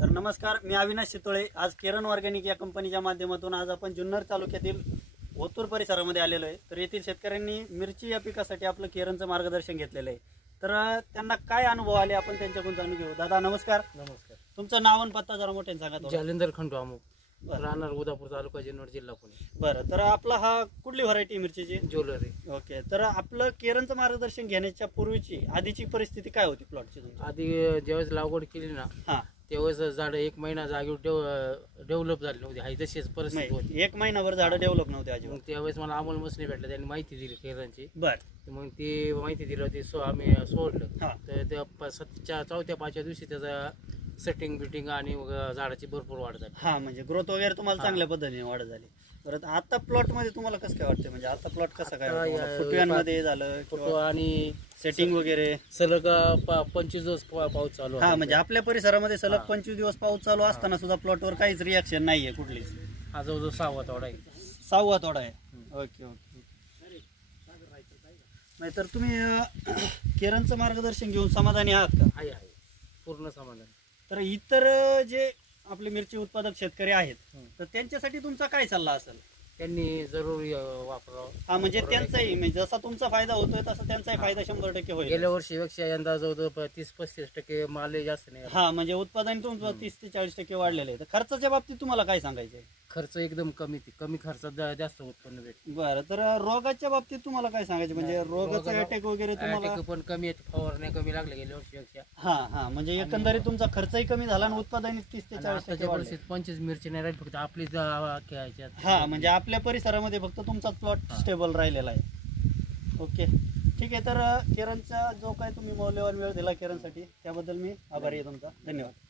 तर नमस्कार, मी अविनाश चितोळे। आज केरन ऑर्गॅनिक या कंपनीच्या माध्यमातून आज आपण जुन्नर तालुक्यातील ओतूर परिसरामध्ये आलेलो आहे। तर येथील शेतकऱ्यांनी मिरची या पिकासाठी आपलं केरनचं मार्गदर्शन घेतलेलं आहे। तर त्यांना काय अनुभव आले आपण त्यांच्याकडून जाणून घेऊ। दादा नमस्कार। नमस्कार। तुमचं नाव आणि पत्ता जरा मोठ्याने सांगा। जालिंदर खंडू अमुक, राहणार उदापूर तालुका जुन्नर जिल्हा पुणे। बरं, तर आपला हा कुठली व्हरायटी मिरचीची? ज्वेलरी। ओके, तर आपलं केरनचं मार्गदर्शन घेण्याच्या पूर्वीची आधीची परिस्थिती काय होती प्लॉटची तुमची? आधी ज्यावेळेस लागवड केली ना हा, त्यावेळेस झाड एक महिना जागेवर डेव्हलप झाली नव्हती, हाय तशीच परिस्थिती होती। एक महिनाभर झाडं डेव्हलप नव्हते मग अजिबात। त्यावेळेस मला अमोल मसने भेटला, त्यांनी माहिती दिली केरनची। बरं, मग ती माहिती दिली होती, आम्ही सोडलं। हा, तर त्या चौथ्या पाचव्या दिवशी त्याचा सेटिंग बिटिंग आणि मग झाडाची भरपूर वाढ झाली। हा, म्हणजे ग्रोथ वगैरे तुम्हाला चांगल्या पद्धतीने वाढ झाली। परत आता प्लॉट मध्ये तुम्हाला कसं काय वाटतं? म्हणजे आता प्लॉट कसा काय फुटव्यांमध्ये झालं फोटो आणि सेटिंग वगैरे सलग 25 दिवस पाऊस चालू। हा, म्हणजे आपल्या परिसरामध्ये सलग 25 दिवस पाऊस चालू असताना सुद्धा प्लॉटवर काहीच रिॲक्शन नाहीये कुठलीच। हा जवळजवळ 6वा तोडा आहे। 6वा तोडा आहे। ओके ओके, नाही तर तुम्ही केरनचं मार्गदर्शन घेऊन समाधानी आहात का? आहे पूर्ण समाधान। तर इतर जे आपले मिरची उत्पादक शेतकरी आहेत तर त्यांच्यासाठी तुमचा काय सल्ला असेल? त्यांनी जरूर वापरावं। हा, म्हणजे त्यांचाही म्हणजे जसा तुमचा फायदा होतोय तसा त्यांचाही फायदा 100% होईल। गेल्या वर्षीपेक्षा यंदा जवळजवळ 30-35% माल जास्त नाही। हा, म्हणजे उत्पादन तुमचं 30 ते 40% वाढलेलं आहे। तर खर्चाच्या बाबतीत तुम्हाला काय सांगायचंय? खर्च एकदम कमी खर्चात जास्त उत्पन्न भेटतं। बरं, तर रोगाच्या बाबतीत तुम्हाला काय सांगायचं? म्हणजे रोगाचा अटॅक वगैरे तुम्हाला पण कमी आहेत, फवारण्या कमी लागल्या गेल्या वर्षीपेक्षा। हा, म्हणजे एकंदरीत तुमचा खर्चही कमी झाला आणि उत्पादन 30 ते 40% वाढलं। 25 मिरची नाही राहिली, फक्त आपली ह्याच्यात। हा, म्हणजे आपल्या परिसरामध्ये फक्त तुमचा प्लॉट स्टेबल राहिलेला आहे। ओके, ठीक आहे। तर केरनचा जो काय तुम्ही मौल्यवान वेळ दिला केरनसाठी त्याबद्दल मी आभारी आहे तुमचा। धन्यवाद।